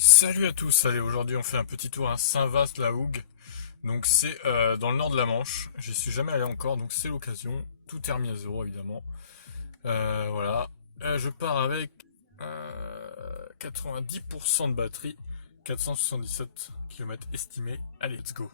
Salut à tous, allez aujourd'hui on fait un petit tour à Saint-Vaast-la-Hougue. Donc c'est dans le nord de la Manche, j'y suis jamais allé encore donc c'est l'occasion, tout est remis à zéro évidemment. Voilà. Je pars avec 90% de batterie, 477 km estimé, allez let's go.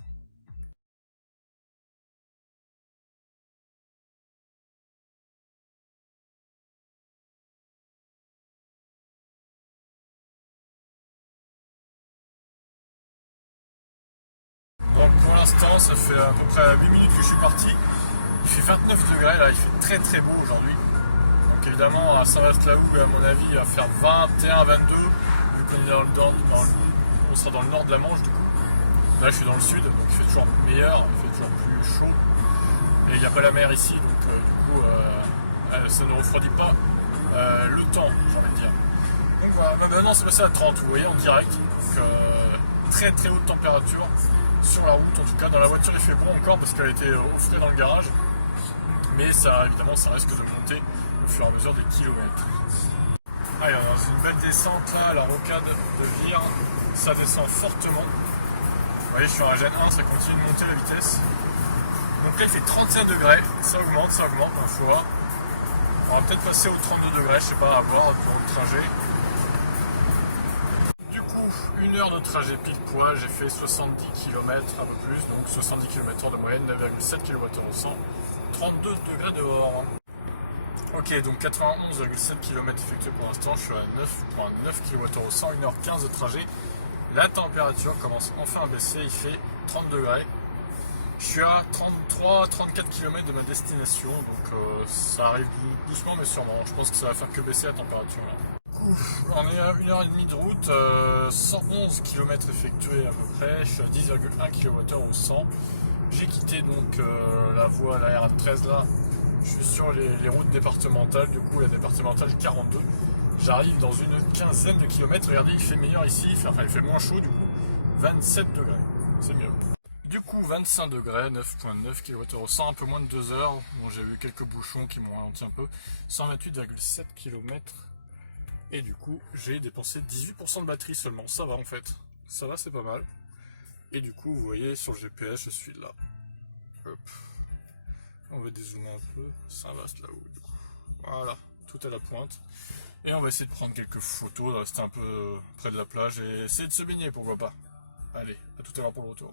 Donc pour l'instant ça fait à peu près 8 minutes que je suis parti, il fait 29 degrés là, il fait très très beau aujourd'hui. Donc évidemment à Saint-Vaast-la-Hougue à mon avis il va faire 21-22 vu qu'on est on sera dans le nord de la Manche du coup. Là je suis dans le sud donc il fait toujours meilleur, il fait toujours plus chaud et il n'y a pas la mer ici donc du coup ça ne refroidit pas le temps j'ai envie de dire. Donc voilà, maintenant c'est passé à 30 vous voyez en direct, donc très très haute température sur la route, en tout cas dans la voiture il fait bon encore parce qu'elle était au frais dans le garage, mais ça évidemment ça risque de monter au fur et à mesure des kilomètres. Ah, il y a une belle descente là, la rocade de Vire, ça descend fortement. Vous voyez, je suis en Gênes 1, ça continue de monter la vitesse. Donc là, il fait 35 degrés, ça augmente, ma foi. On va peut-être passer aux 32 degrés, je sais pas, à voir pour le trajet. Du coup, une heure de trajet pile poil, j'ai fait 70 km, un peu plus, donc 70 km/h de moyenne, 9,7 km au 100, 32 degrés dehors. Ok, donc 91,7 km effectués pour l'instant, je suis à 9,9 km au 100, 1h15 de trajet. La température commence enfin à baisser, il fait 30 degrés. Je suis à 33-34 km de ma destination, donc ça arrive doucement mais sûrement. Je pense que ça va faire que baisser la température là. On est à 1h30 de route, 111 km effectués à peu près, je suis à 10,1 km au 100. J'ai quitté donc la voie, la RN13 là. Je suis sur les routes départementales, du coup la départementale 42. J'arrive dans une quinzaine de kilomètres. Regardez, il fait meilleur ici, il fait moins chaud du coup. 27 degrés, c'est mieux. Du coup, 25 degrés, 9,9 km au 100, un peu moins de 2 heures. Bon, j'ai eu quelques bouchons qui m'ont ralenti un peu. 128,7 km. Et du coup, j'ai dépensé 18% de batterie seulement. Ça va en fait. Ça va, c'est pas mal. Et du coup, vous voyez sur le GPS, je suis là. Hop. On va dézoomer un peu, ça va là-haut du coup. Voilà, tout à la pointe. Et on va essayer de prendre quelques photos, de rester un peu près de la plage et essayer de se baigner, pourquoi pas. Allez, à tout à l'heure pour le retour.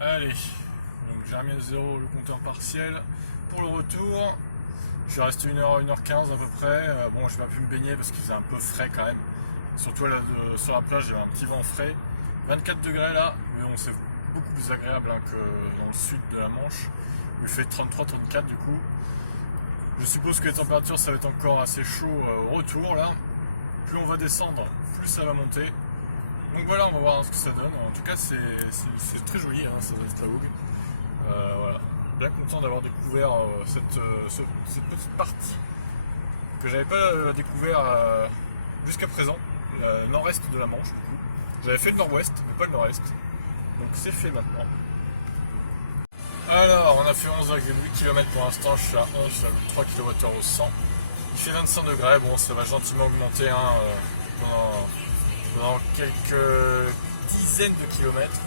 Allez, donc j'ai remis à zéro le compteur partiel. Pour le retour, je suis resté 1h15 à peu près. Bon, je n'ai pas pu me baigner parce qu'il faisait un peu frais quand même. Surtout là, sur la plage, il y avait un petit vent frais. 24 degrés là, mais bon, c'est beaucoup plus agréable hein, que dans le sud de la Manche. Il fait 33-34 du coup. Je suppose que les températures ça va être encore assez chaud au retour là. Plus on va descendre, plus ça va monter. Donc voilà, on va voir ce que ça donne. En tout cas, c'est très joli, hein, cette Vaast-la-Hougue. Voilà. Bien content d'avoir découvert cette petite partie que j'avais pas découvert jusqu'à présent, le nord-est de la Manche. Du coup. J'avais fait le nord-ouest, mais pas le nord-est. Donc c'est fait maintenant. Alors, on a fait 11,8 km pour l'instant, je suis à 11,3 km au 100. Il fait 25 degrés, bon ça va gentiment augmenter hein, pendant quelques dizaines de kilomètres.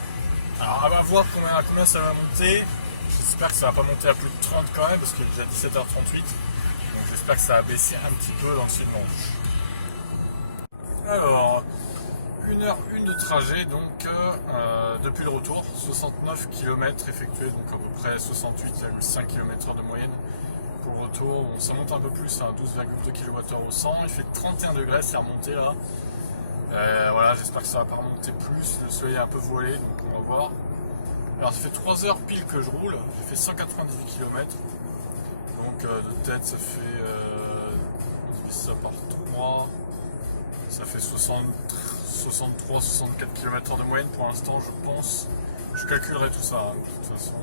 Alors, on va voir à combien ça va monter. J'espère que ça va pas monter à plus de 30 quand même, parce qu'il est déjà 17h38. Donc j'espère que ça va baisser un petit peu dans le sud-manche. Alors, 1h01 de trajet, donc depuis le retour, 69 km effectués, donc à peu près 68,5 km/h de moyenne. Pour le retour, bon, ça monte un peu plus à 12,2 km/h au 100, il fait 31 degrés, c'est remonté là. Voilà, j'espère que ça va pas remonter plus, le soleil est un peu voilé, donc on va voir. Alors ça fait 3 heures pile que je roule, j'ai fait 198 km. Donc de tête ça fait, on divise ça par 3, ça fait 63-64 km/h de moyenne pour l'instant je pense. Je calculerai tout ça hein, de toute façon.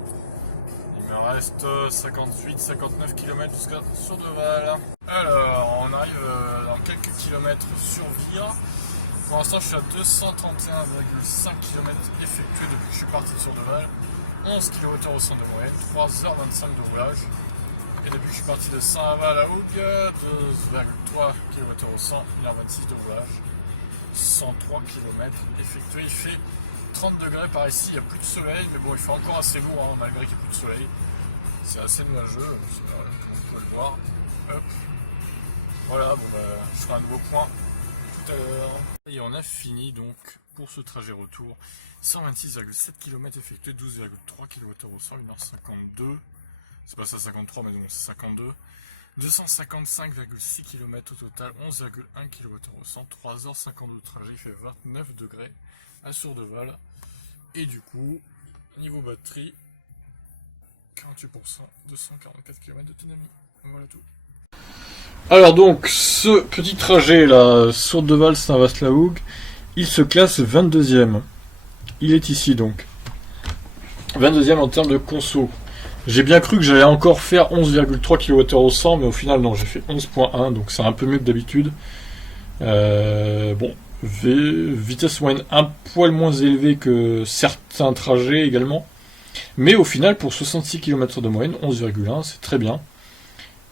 Il me reste 58-59 km jusqu'à Sourdeval. Alors on arrive dans quelques kilomètres sur Vire. Pour l'instant je suis à 231,5 km effectués depuis que je suis parti de Sourdeval. 11 km au 100 de moyenne, 3h25 de roulage. Et depuis que je suis parti de Saint-Aval à Hougue, 2,3 km au 100, 1h26 de roulage. 103 km effectués. Il fait 30 degrés par ici, il n'y a plus de soleil, mais bon il fait encore assez lourd hein, malgré qu'il n'y ait plus de soleil. C'est assez nuageux, comme vous pouvez le voir. Hop. Voilà, bon, je ferai un nouveau point tout à l'heure. Et on a fini donc pour ce trajet retour. 126,7 km effectués, 12,3 km au 100, 1h52. C'est pas ça 53 mais donc c'est 52. 255,6 km au total, 11,1 km au 100, 3h52 de trajet, il fait 29 degrés à Sourdeval. Et du coup, niveau batterie, 48%, 244 km d'autonomie. Voilà tout. Alors donc, ce petit trajet là, Sourdeval-Saint-Vaast-la-Hougue, il se classe 22e. Il est ici donc. 22e en termes de conso. J'ai bien cru que j'allais encore faire 11,3 km au 100, mais au final non, j'ai fait 11,1, donc c'est un peu mieux que d'habitude. Bon, vitesse moyenne un poil moins élevée que certains trajets également. Mais au final, pour 66 km de moyenne, 11,1, c'est très bien.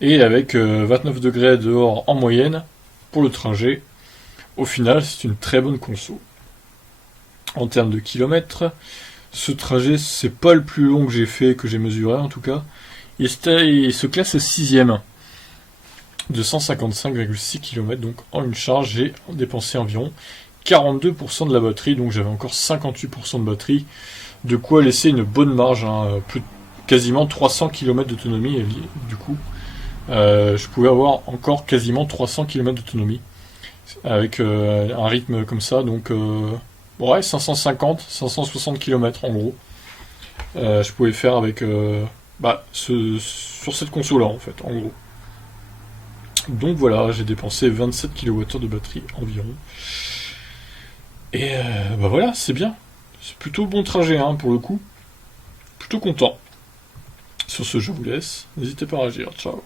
Et avec 29 degrés dehors en moyenne, pour le trajet, au final, c'est une très bonne conso. En termes de kilomètres, ce trajet, c'est pas le plus long que j'ai fait, que j'ai mesuré en tout cas. Il se classe 6ème de 155,6 km. Donc en une charge, j'ai dépensé environ 42% de la batterie. Donc j'avais encore 58% de batterie. De quoi laisser une bonne marge, hein, quasiment 300 km d'autonomie. Du coup, je pouvais avoir encore quasiment 300 km d'autonomie. Avec un rythme comme ça. Donc... ouais, 550-560 km en gros. Je pouvais faire avec sur cette console là en fait, en gros. Donc voilà, j'ai dépensé 27 kWh de batterie environ. Et voilà, c'est bien. C'est plutôt bon trajet hein, pour le coup. Plutôt content. Sur ce, je vous laisse. N'hésitez pas à réagir. Ciao.